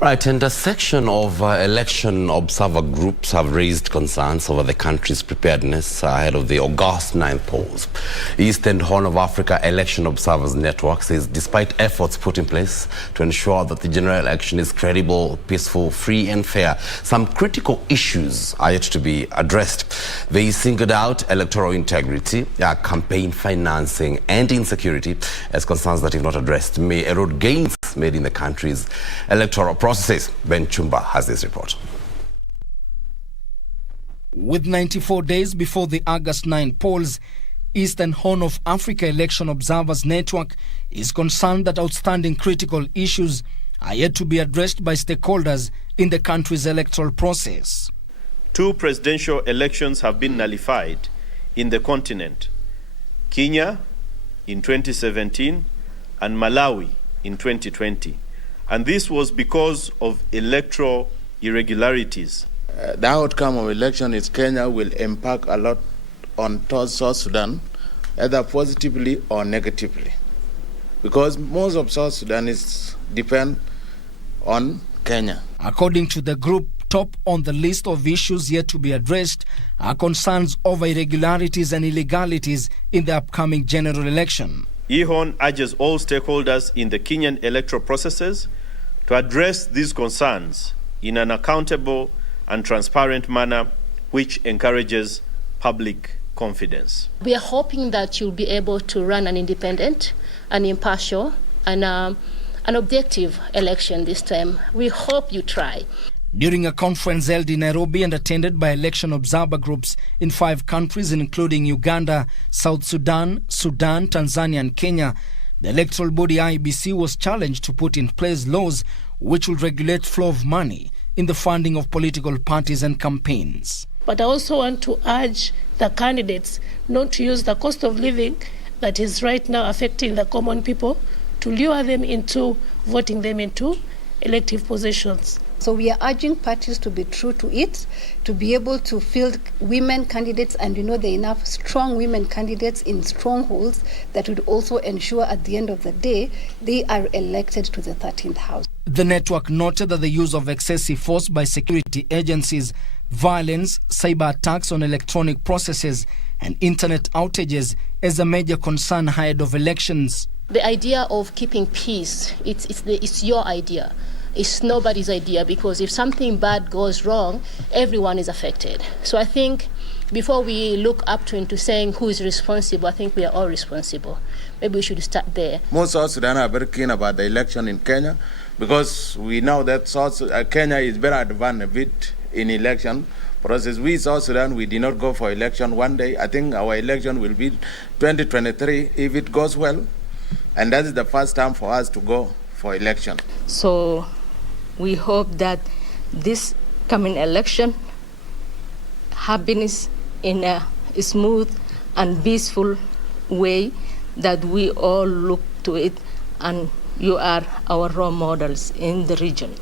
Right, and a section of election observer groups have raised concerns over the country's preparedness ahead of the August 9th polls. East and Horn of Africa Election Observers Network says despite efforts put in place to ensure that the general election is credible, peaceful, free and fair, some critical issues are yet to be addressed. They singled out electoral integrity, campaign financing and insecurity as concerns that, if not addressed, may erode gains made in the country's electoral processes. Ben Chumba has this report. With 94 days before the August 9 polls, East and Horn of Africa Election Observers Network is concerned that outstanding critical issues are yet to be addressed by stakeholders in the country's electoral process. 2 presidential elections have been nullified in the continent: Kenya in 2017 and Malawi in 2020. And this was because of electoral irregularities. The outcome of election in Kenya will impact a lot on South Sudan, either positively or negatively, because most of South Sudanese depend on Kenya. According to the group, top on the list of issues yet to be addressed are concerns over irregularities and illegalities in the upcoming general election. EHON urges all stakeholders in the Kenyan electoral processes to address these concerns in an accountable and transparent manner which encourages public confidence. We are hoping that you'll be able to run an independent, an impartial, and an objective election this time. We hope you try. During a conference held in Nairobi and attended by election observer groups in 5 countries, including Uganda, South Sudan, Sudan, Tanzania and Kenya, the electoral body IEBC was challenged to put in place laws which will regulate flow of money in the funding of political parties and campaigns. But I also want to urge the candidates not to use the cost of living that is right now affecting the common people to lure them into voting them into elective positions. So we are urging parties to be true to it, to be able to field women candidates, and there are enough strong women candidates in strongholds that would also ensure at the end of the day they are elected to the 13th house. The network noted that the use of excessive force by security agencies, violence, cyber attacks on electronic processes and internet outages is a major concern ahead of elections. The idea of keeping peace, it's your idea. It's nobody's idea, because if something bad goes wrong, everyone is affected. So I think before we look up into saying who is responsible, I think we are all responsible. Maybe we should start there. Most South Sudan are very keen about the election in Kenya, because we know that Kenya is very advanced in election process. We South Sudan, we did not go for election one day. I think our election will be 2023 if it goes well, and that is the first time for us to go for election. So we hope that this coming election happens in a smooth and peaceful way, that we all look to it, and you are our role models in the region.